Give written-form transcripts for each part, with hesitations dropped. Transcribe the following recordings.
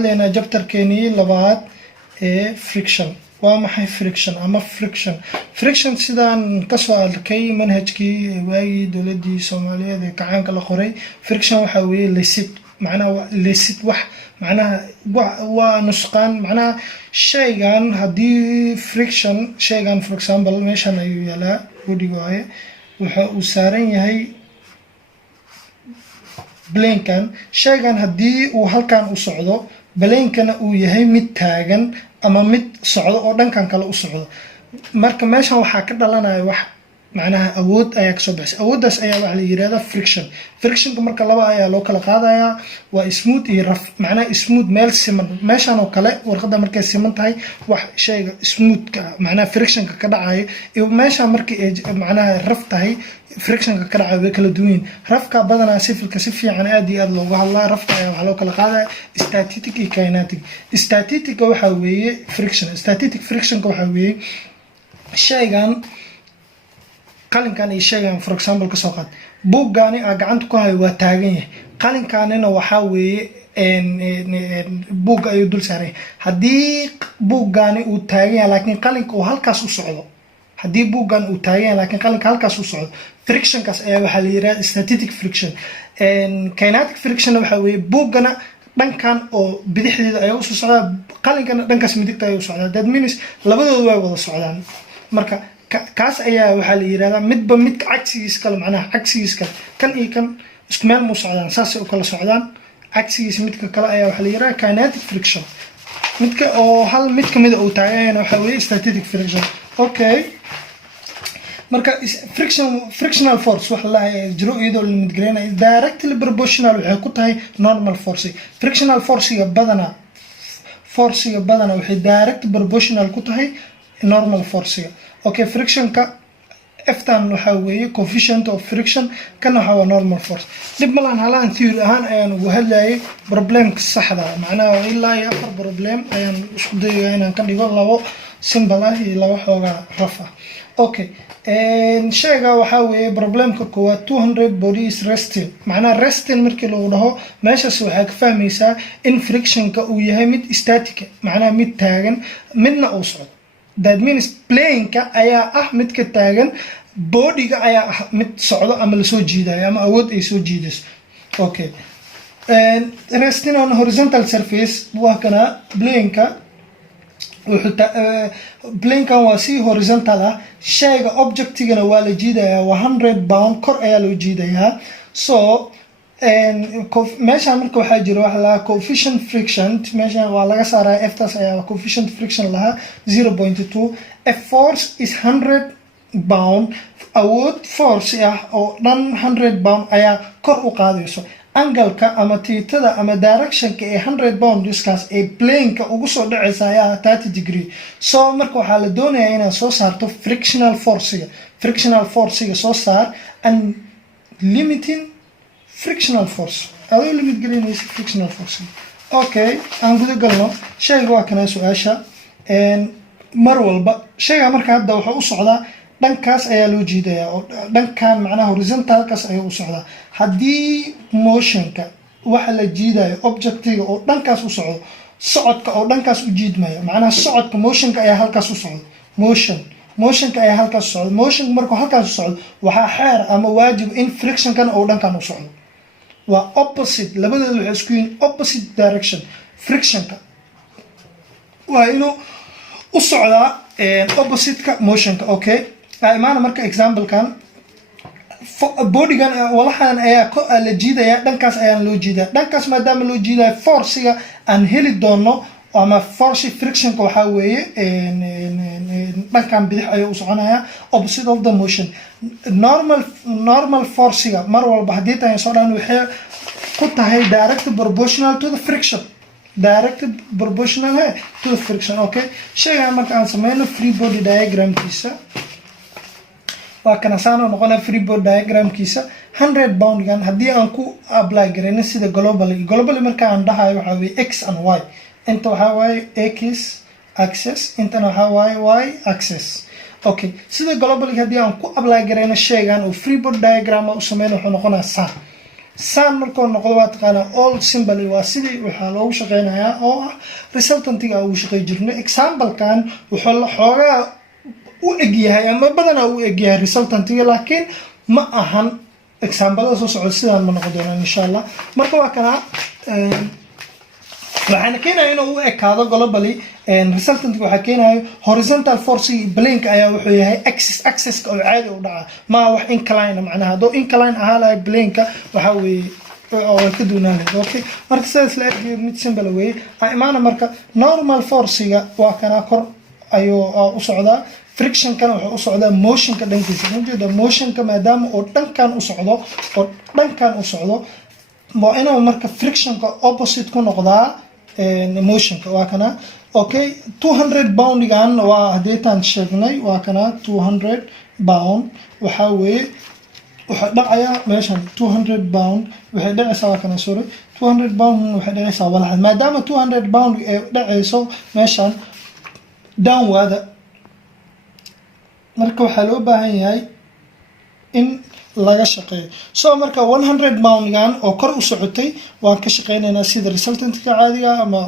hadlaynaa jabtarkeenii labaad ee friction. waa maxay friction ama friction sidaan kasoo arkay manhajkii waagii dowladii Soomaaliyeed ee kacaanka la qoray. friction waxa weeye lesid, macnaha lesid wax macnaha waa nusqaan, macnaha shaygan haddii friction shaygan for example meeshan ayuu yaalaa body waaye, waxa uu saaran yahay blankan. shaygan haddii uu halkan u socdo, blankana uu yahay mid taagan ama mid socdo oo dhankan kale u socdo, marka meeshan waxaa ka dhalanaya wax macnaha awood ayaa kasoo baxaysa. awooddaas ayaa waxa la yiraahdaa friction. frictionka marka laba ayaa loo kala qaadayaa, waa smooth iyo rough. macnaha smooth meel siman, meeshan oo kale warqadda markay siman tahay wax shayga smoothka macnaha frictionka ka dhacayo, iyo meeshan markii ay macnaha rough tahay frictionka ka dhacayo way kala duwan yihiin. roughka badanaa sifilka si fiican aad iyo aad looga hadlaa. roughka ayaa waxaa loo kala qaadaya static iyo kinetic. staticka waxa weeye friction. static frictionka waxa weeye shaygan qalinkan iyo shaygan for example ka soo qaad, buuggaani aa gacanta ku hayo waa taagan yahay, qalinkaanina waxaa weeye buugga ayuu dul saaran yahay. haddii buuggaani uu taagan yahay laakiin qalinka uu halkaas u socdo, haddii buuggan uu taagan yahay laakiin qalinka halkaas u socdo, frictionkaas ayaa waxaa la yiraahdaa static friction. kinetic friction waxa weeye buuggana dhankan oo bidixdeeda ayaa usoo socdaa, qalinkana dhankaas midigta ayaa u socdaa. that means labadooda way wada socdaan. marka kaas ayaa waxaa la yiraahdaa midba midka cagsigiis kale, macnaha cagsigiis kale kan iyo kan isku meel mu socdaan, saasay u kala socdaan. cagsigiis midka kale ayaa waxaa la yiraahdaa kinetic friction. midka oo hal mid kamida uu taaganyahayna waxaa weeye static friction. okay, marka frictional force waxa la jiro iyadoo la midgareynayo directly proportional waxay ku tahay normal force. frictional force-ga badana waxay direct proportional ku tahay normal force-ga. okay, frictionka F-tan waxa weeye coefficient of friction, kana waxa waa normal force. dib malan halaan theory ahaan ayaan ugu hadlayay problemka saxda ah, macnaha ilaa iyo 4 problem ayaan isku dayayaa inaan ka dhigo labo simple ah iyo labo xoogaa rough ah. okay, shayga waxa weeye problemka koowaad 200 body is resting. macnaha resting markii lagu dhaho meeshaas waxaa ka fahmaysaa in frictionka uu yahay mid static, macnaha mid taagan midna uu socdo. that means planeka ayaa ah mid ka taagan, bodyga ayaa ah mid socdo ama lasoo jiidayo ama awood ay soo jiidayso. okay, resting on horizontal surface waa kana planeka plankan waa si horizontal ah, shayga objectigana waa la jiidayaa, waa 100 pound kor ayaa loo jiidayaa. so meeshaan marka waxaa jira waxa la coefficient friction, meeshaan waa laga saaraa f-taas ayaa coefficient friction lahaa 0.2. a force is 100 pound, awood force ah oo dhan 100 pound ayaa kor u qaadayso. angalka ama tiitada ama directionka ee 100 pound iskaas ee planeka ugu soo dhacaysa ayaa 30 degree. so marka waxaa la doonayaa inaad soo saarto frictional force-ga soo saar and limiting frictional force, adoo limit gelinaysa frictional force. okay, aan guda galno shayga waa kana su-aasha. mar walba shayga marka hadda wuxuu u socdaa dhankaas ayaa loo jiidayaa oo dhankan macnaha horizontalkaas ayaa u socdaa. haddii motionka waxa la jiidayo objectiga oo dhankaas u socdo, socodka oo dhankaas u jiidmaya, macnaha socodka motionka ayaa halkaas u socdo, motionka ayaa halkaas u socdo. motionka markuu halkaas u socdo waxaa xeer ama waajib in frictionkan oo dhankan u socdo. waa opposite, labadooda waxay isku yihiin opposite direction. frictionka waa inuu u socdaa opposite-ka motionka. okay, imaana marka example-kan bodygan walaxan ayaa la jiidaya, dhankaas ayaan loo jiidaya. dhankaas maadaama loo jiidaya force-ga aan heli doono ama force frictionka waxaa weeye dhankan bidix ayuu u soconaya, opposite of the motion. normal force-ga mar walba haddii tahay soo dhan waxay ku tahay direct proportional to the friction. okay, shaygan marka aan sameyno free body diagramkiisa waa kana saan noqona free body diagramkiisa 100 pound-gan haddii aan ku apply gareyno sida globally marka aan dhahayo waxaa weeye x and y. inta waxaa waaye x axis, intana waxaa waaye y axis. okay, sida globally haddii aan ku apply gareyno shaygan oo free body diagram u sameyno wuxuu noqonaa saan. saan markuu noqdo waa taqaanaa all simple waa sidii waxaa loogu shaqeynayaa oo ah resultantiga ugu shaqey jirno examplekan wuxuu la xoogaa u egyahay ama badanaa u egyahay resultantiga laakiin ma ahan examplada soo socda sidaan ma noqon doonaan insha allah marka waa kana waxaana keenaya inuu u ekaado globally resultantiga waxaa keenayo horizontal force plane ayaa wuxuu yahay axis oo caadi u dhaca ma wax incline macnaha hadduu incline ahaa lahay plane-ka waxaa weeye oo ka duunaanay okay marka sidaas la eegay mid simple weeye imaana marka normal force-ga waa kana kor ayuu u socdaa friction kan wuxuu u socdaa motion ka dhankiisa inta motion ka maadaama oo dhankan u socdo waa inuu marka friction ka opposite ku noqdaa motion ka waa kana okay 200 pound gan waa hadeetan sheegnay waa kana 200 pound waxa weeye waxa dhacaya meeshan 200 pound waxay dhacaysaa waa kana sorry 200 pound waxay dhacaysaa walax maadaama 200 pound ay dhacayso meeshan downward marka waxaa loo baahan yahay in laga shaqeeyo so marka 100 pound gan oo kor u socotay waan ka shaqeynaynaa sida resultantka caadiga ama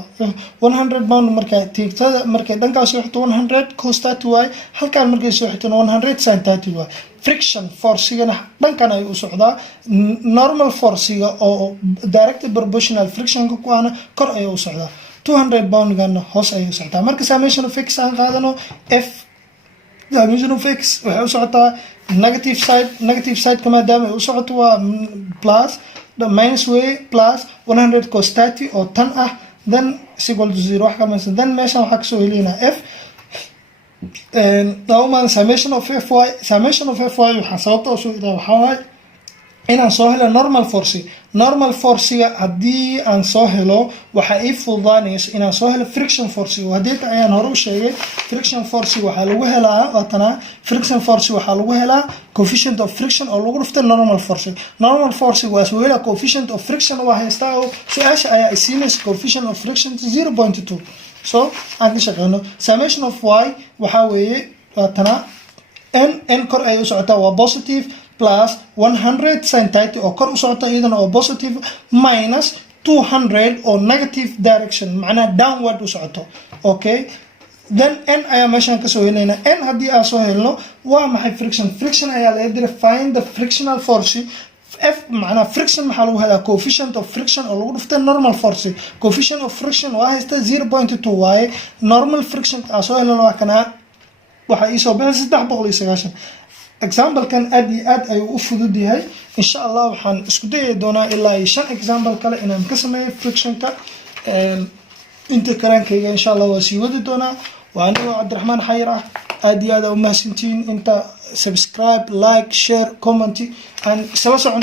100 pound marka tiigtada markay dhankaas soo xigto 100 cos 30y halkaan markay soo xigto 100 sin 30y friction force-gana dhankan ay u socdaa normal force-ga oo direct proportional friction-ka ku ahna kor ay u socdaa 200 pound gan hoos ay u socdaa marka summation of x aan qaadano f summation of x waxay u socotaa negative side kama daama ay u socoto waa plus the minus way plus 100 cos 30 oo tan ah then is equal to 0 wax kama then meeshan waxaa kasoo heleynaa f normal summation of fy waxaa sababta u soo idaa waxaa waaye inaan soo helo normal force-ga haddii aan soo helo waxaa ii fududaanayso inaan soo helo friction force hadeeta ayaan hore u sheegay friction force waxaa lagu helaa waatana friction force waxaa lagu helaa coefficient of friction oo lagu dhuftay normal force waa soo helaa coefficient of friction waa haystaa oo su-aasha ayaa isiinaysa coefficient of friction 0.2 so aan ka shaqeyno summation of y waxaa weeye waatana n kor ay u socotaa waa positive plus 100 sin 30 oo kor u socota iyadana oo positive minus 200 oo negative direction macnaha downward u socoto okay then n ayaa meeshan ka soo helayna n haddii aan soo helno waa maxay friction ayaa laga diray find the frictional force f macnaha friction maxaa lagu helaa coefficient of friction oo lagu dhuftay normal force coefficient of friction waa haysta 0.2 waaye normal friction aan soo helno waa kana waxaa ii soo bixi 390 example kan aad iyo aad ayuu u fudud yahay insha Allah waxaan isku dayi doonaa ilaa 5 example kale inaan ka sameeyo friction ka inta karaankayga insha Allah waa sii wadi doonaa waa aniga Cabdiraxmaan Xayir ah aad iyo aad u mahadsantiin inta subscribe like share comment and sala socon